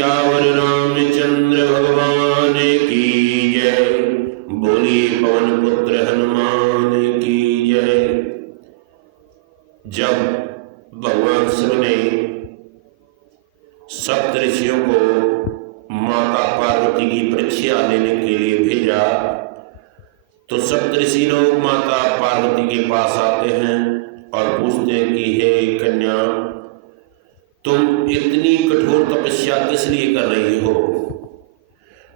सियावर रामचंद्र भगवान की जय। बोली पवन पुत्र हनुमान की जय। जब भगवान शिव ने सप्त ऋषियों को माता पार्वती की परीक्षा लेने के लिए भेजा तो सप्त ऋषि लोग माता पार्वती के पास आते हैं और पूछते हैं कि हे कन्या, तुम इतनी कठोर तपस्या किस लिए कर रही हो?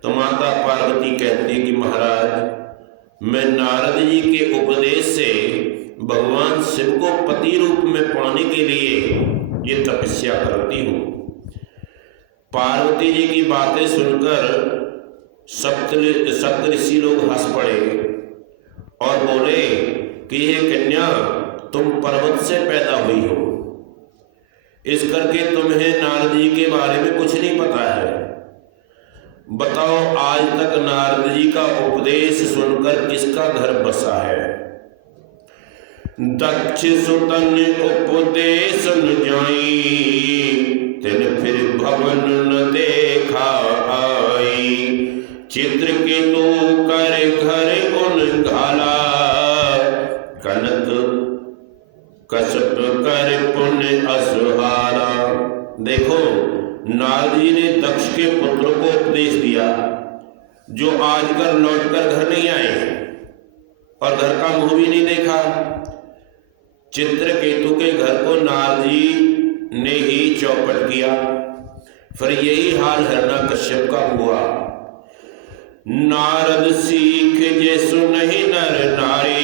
तो माता पार्वती कहती है कि महाराज, मैं नारद जी के उपदेश से भगवान शिव को पति रूप में पाने के लिए ये तपस्या करती हूँ। पार्वती जी की बातें सुनकर सप्त ऋषि लोग हंस पड़े और बोले कि हे कन्या, तुम पर्वत से पैदा हुई हो, इस करके तुम्हें नारद जी के बारे में कुछ नहीं पता है। बताओ, आज तक नारद जी का उपदेश सुनकर किसका घर बसा है? दक्ष सुतन उपदेश न जाई, तिन फिर भवन न देखा आई। चित्रकेतु कर घर उन घाला, कनक कश्यप कर पुण्य असुहारा। देखो, नारद जी ने दक्ष के पुत्र को उपदेश दिया जो आजकल लौटकर घर नहीं आए और घर का मुंह भी नहीं देखा। चित्रकेतु के घर को नारद जी ने ही चौपट किया। फिर यही हाल हिरण्यकश्यप का हुआ। नारद सीख जैसु नहीं नर नारी,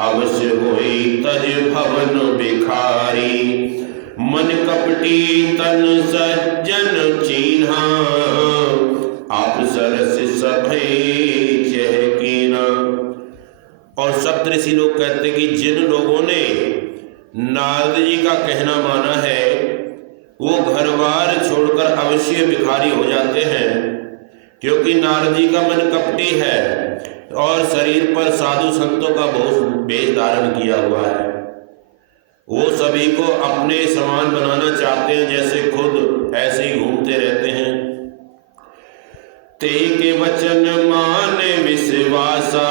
अवश्य होई तज भवन भिखारी। मन कपटी तन सज्जन चीन्हा, आप सरस सभै चहकीना। और सप्त ऋषि लोग कहते कि जिन लोगों ने नारद जी का कहना माना है वो घरबार छोड़कर अवश्य भिखारी हो जाते हैं, क्योंकि नारद जी का मन कपटी है और शरीर पर साधु संतों का बहुत वेश धारण किया हुआ है। वो सभी को अपने समान बनाना चाहते हैं, जैसे खुद ऐसे ही घूमते रहते हैं। ते के वचन माने विश्वासा,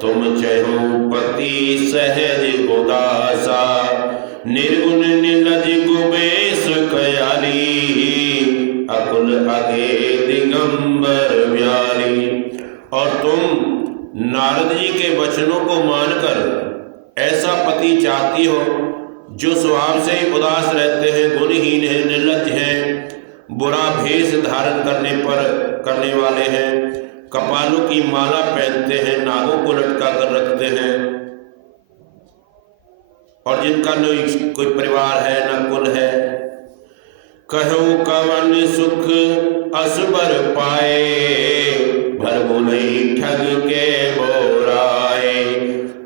तुम चहो पति सहज उदासा। निर्गुण निलज गुबेश कयाली, अकुल अगे दिगंबर व्याली। और तुम नारद जी के वचनों को मानकर ऐसा पति चाहती हो जो स्वभाव से ही उदास रहते हैं, गुणहीन हैं, निर्लज्ज हैं, बुरा भेष धारण करने वाले हैं, कपालों की माला पहनते हैं, नागों को लटका कर रखते हैं और जिनका न कोई परिवार है न कुल है। कहूँ कवन सुख असबर पाए, भर बोलई ठग के बोराए।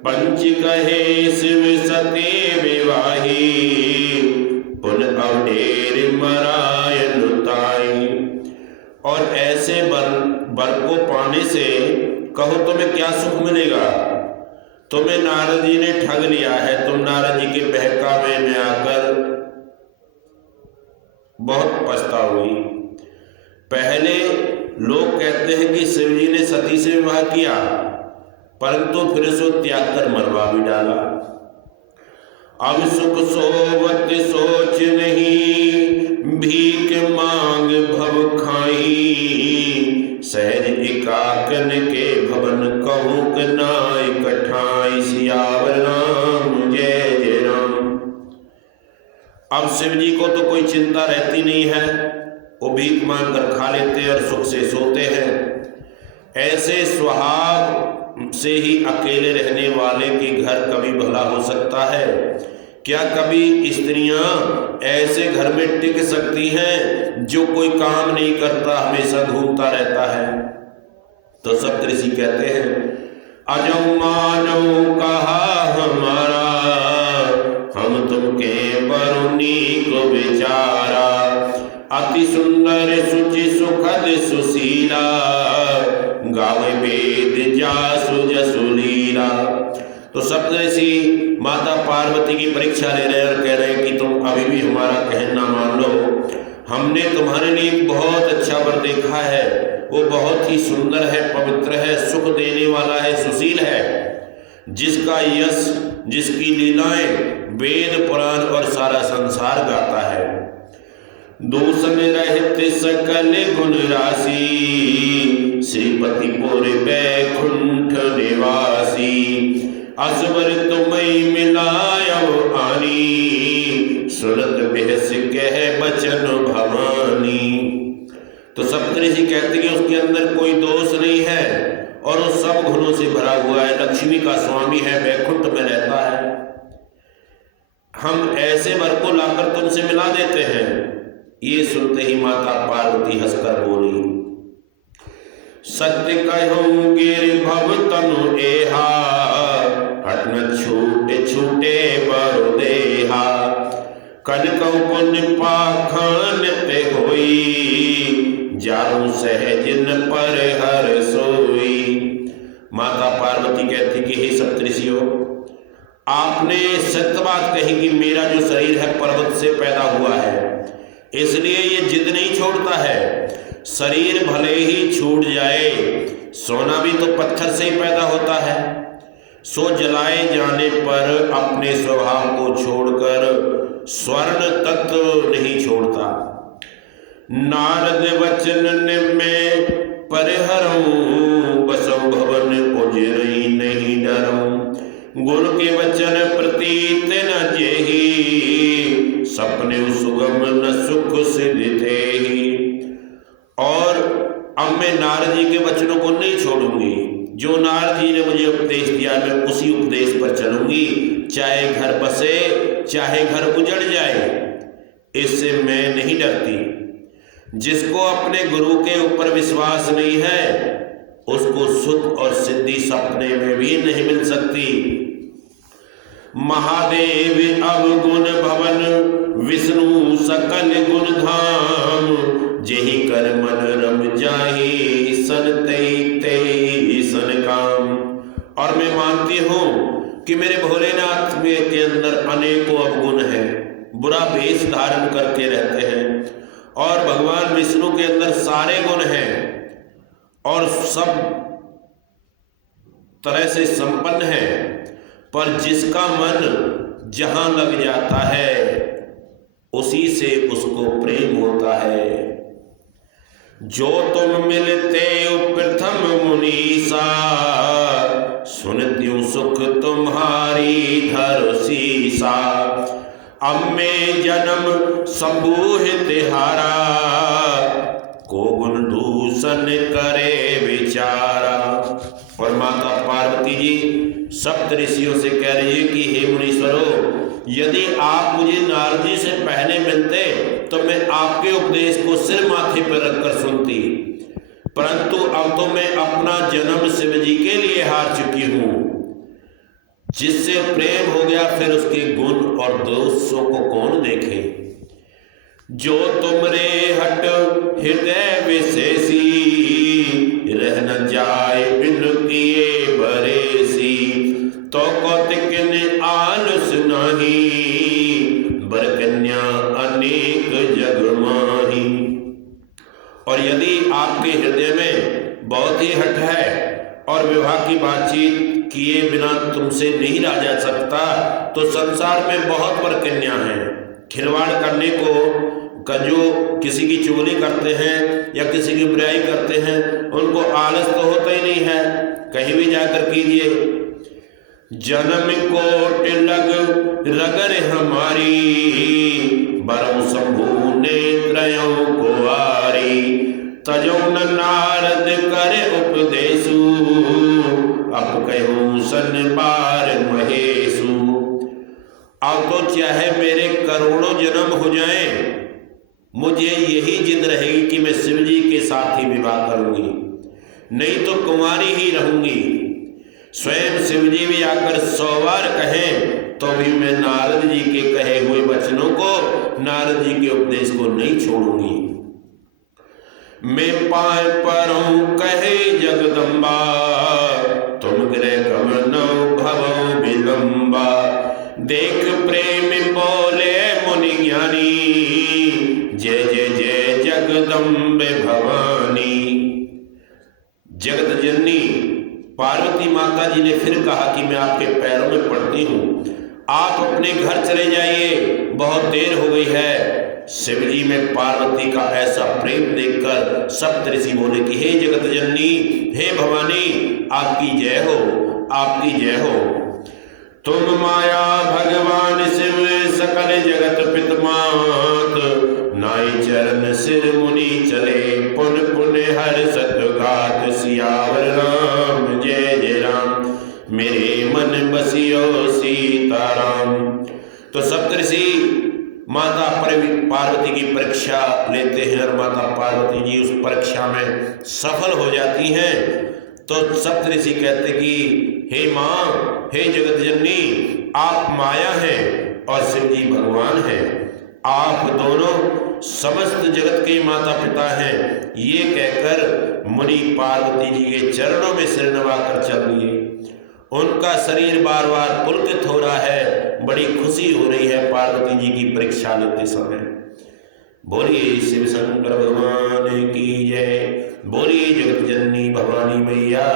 पंच कहे शिव सती विवाही, पुन अवडेर मरायन ताई। और ऐसे बर को पाने से कहो तुम्हें क्या सुख मिलेगा? तुम्हें नारद जी ने ठग लिया है। तुम नारद जी के बहकावे में आकर बहुत पछताओगी। पहले लोग कहते हैं कि शिव जी ने सती से विवाह किया, परंतु फिर उसको त्याग कर मरवा भी डाला। अब सुख सोवत सोच नहीं, भीख मांग भव खाई। सहज एकाकन के भवन, कहूँ के नाय कठाई। सियावर राम जय जय राम। अब शिव जी को तो कोई चिंता रहती नहीं है, वो भीख मांग कर खा लेते हैं और सुख से सोते हैं। ऐसे स्वभाव से ही अकेले रहने वाले के घर कभी भला हो सकता है क्या? कभी स्त्रियां ऐसे घर में टिक सकती हैं जो कोई काम नहीं करता, हमेशा घूमता रहता है? तो सप्त ऋषि कहते हैं, अजो मानो कहा हमारा, हम तुमके बरुनी को विचारा। अति सुंदर सुचि सुखद सुशीला, गावे वेद जासु जसु लीला। तो सप्त ऋषि माता पार्वती की परीक्षा ले रहे हैं और कह रहे हैं कि तुम अभी भी हमारा कहना मान लो, हमने तुम्हारे लिए एक बहुत अच्छा वर देखा है, वो बहुत ही सुंदर है, पवित्र है, सुख देने वाला है, सुशील है, जिसका यश, जिसकी लीलाएं वेद पुराण और सारा संसार गाता है। दूषण रहित सकल गुण राशि, श्रीपति पुर बैकुंठ निवासी, असवर तुम्हें मिलायो आनी, सुरत बेहस कह बचन भवानी। तो सप्तऋषि कहते हैं उसके अंदर कोई दोष नहीं है और वो सब गुणों से भरा हुआ है, लक्ष्मी का स्वामी है, बैकुंठ में रहता है। हम ऐसे वर को लाकर तुमसे मिला देते हैं। ये सुनते ही माता पार्वती हंसकर बोली, सत्य कहूं गिरभव तनु एहा, हट न छूटे छूटे बरु देहा, कनकौ पुण्य पाखन ते होई, जाऊं सहज न पर हर सोई। माता पार्वती कहती कि हे सप्तऋषियों, आपने सत्य बात कही कि मेरा जो शरीर है पर्वत से पैदा हुआ है, इसलिए ये जिद नहीं छोड़ता है। शरीर भले ही छूट जाए, सोना भी तो पत्थर से ही पैदा होता है, सो जलाए जाने पर अपने स्वभाव को छोड़कर स्वर्ण तत्व नहीं छोड़ता। नारद वचन में परिहरऊं, बसौ भवन उजरई नहीं डरऊं, गुण के वचन प्रतीत न जेहि, सपने सुगम न सुख सिद्धते ही। और अब मैं नारद जी के वचनों को नहीं छोड़ूंगी, जो नारद जी ने मुझे उपदेश दिया मैं उसी उपदेश पर चलूंगी, चाहे घर बसे चाहे घर उजड़ जाए, इससे मैं नहीं डरती। जिसको अपने गुरु के ऊपर विश्वास नहीं है उसको सुख और सिद्धि सपने में भी नहीं मिल सकती। महादेव अवगुण भवन, विष्णु सकल गुण धाम, जेहि कर मन रम जाहि, सन तेई तेई सन काम। और मैं मानती हूँ कि मेरे भोलेनाथ में के अंदर अनेकों अवगुण हैं, बुरा वेश धारण करके रहते हैं, और भगवान विष्णु के अंदर सारे गुण हैं और सब तरह से संपन्न है, पर जिसका मन जहां लग जाता है उसी से उसको प्रेम होता है। जो तुम मिलते प्रथम मुनीसा, सुनत्यूं सुख तुम्हारी धर सीसा, अब में जन्म संबूहित हारा, को गुण दूषण करे विचारा। और माता पार्वती जी सप्तऋषियों से कह रही है कि हे मुनीश्वरों, यदि आप मुझे नारद जी से पहले मिलते तो मैं आपके उपदेश को सिर माथे पर रखकर सुनती, परंतु अब तो मैं अपना जन्म शिव जी के लिए हार चुकी हूं। जिससे प्रेम हो गया फिर उसके गुण और दोषों को कौन देखे। जो तुमरे हट हृदय विशेषी, रह न जाए बिन किए बरेसी, तो कौतिक आलस नहीं, बर कन्या अनेक जग माही। और यदि आपके हृदय में बहुत ही हट है और विवाह की बातचीत किए बिना तुमसे नहीं रहा जा सकता, तो संसार में बहुत वर कन्या हैं। खिलवाड़ करने को जो किसी की चुगली करते हैं या किसी की बुराई करते हैं, उनको आलस तो होता ही नहीं है, कहीं भी जाकर कीजिए। जन्म कोट लग रगर हमारी, बरम शंभु नेत्रयों को आरी, तजो न नारद करे उपदेशु, अब कहूं सन बार महेशु। अब तो चाहे मेरे करोड़ों जन्म हो जाएं, मुझे यही जिद रहेगी कि मैं शिव जी के साथ ही विवाह करूंगी, नहीं तो कुंवारी ही रहूंगी। स्वयं शिव जी भी आकर 100 बार कहें तो भी मैं नारद जी के कहे हुए वचनों को, नारद जी के उपदेश को नहीं छोड़ूंगी। मैं पाए परों कहे जगदम्बा, तुम गृह गमनो भवो विलंबा, देख प्रेम बोले मुनि ज्ञानी, जय जय जय जगदम्बे भवानी। जगत जननी पार्वती माता जी ने फिर कहा कि मैं आपके पैरों में पड़ती हूँ, आप अपने घर चले जाइए, बहुत देर हो गई है। शिव जी में पार्वती का ऐसा प्रेम देखकर सप्तऋषि बोले कि हे जगत जननी, हे भवानी, आपकी जय हो, आपकी जय हो। तुम माया भगवान शिव सकल जगत पितमात, नाई चरण सिर मुनि चले पुन पुन हर सतघात। सियावर राम जय जय राम, मेरे मन बसियो सीताराम। तो सप्तऋषि माता पार्वती की परीक्षा लेते हैं और माता पार्वती जी उस परीक्षा में सफल हो जाती हैं। तो सप्तऋषि कहते कि हे माँ, हे जगत जननी, आप माया हैं और शिव जी भगवान हैं, आप दोनों समस्त जगत के माता पिता हैं। ये कहकर मुनि पार्वती जी के चरणों में सिर नवाकर चल दिए। उनका शरीर बार बार पुलकित हो रहा है, बड़ी खुशी हो रही है पार्वती जी की परीक्षा लेते समय। बोलिए शिव शंकर भगवान की जय, बोलिए जगत जननी भवानी मैया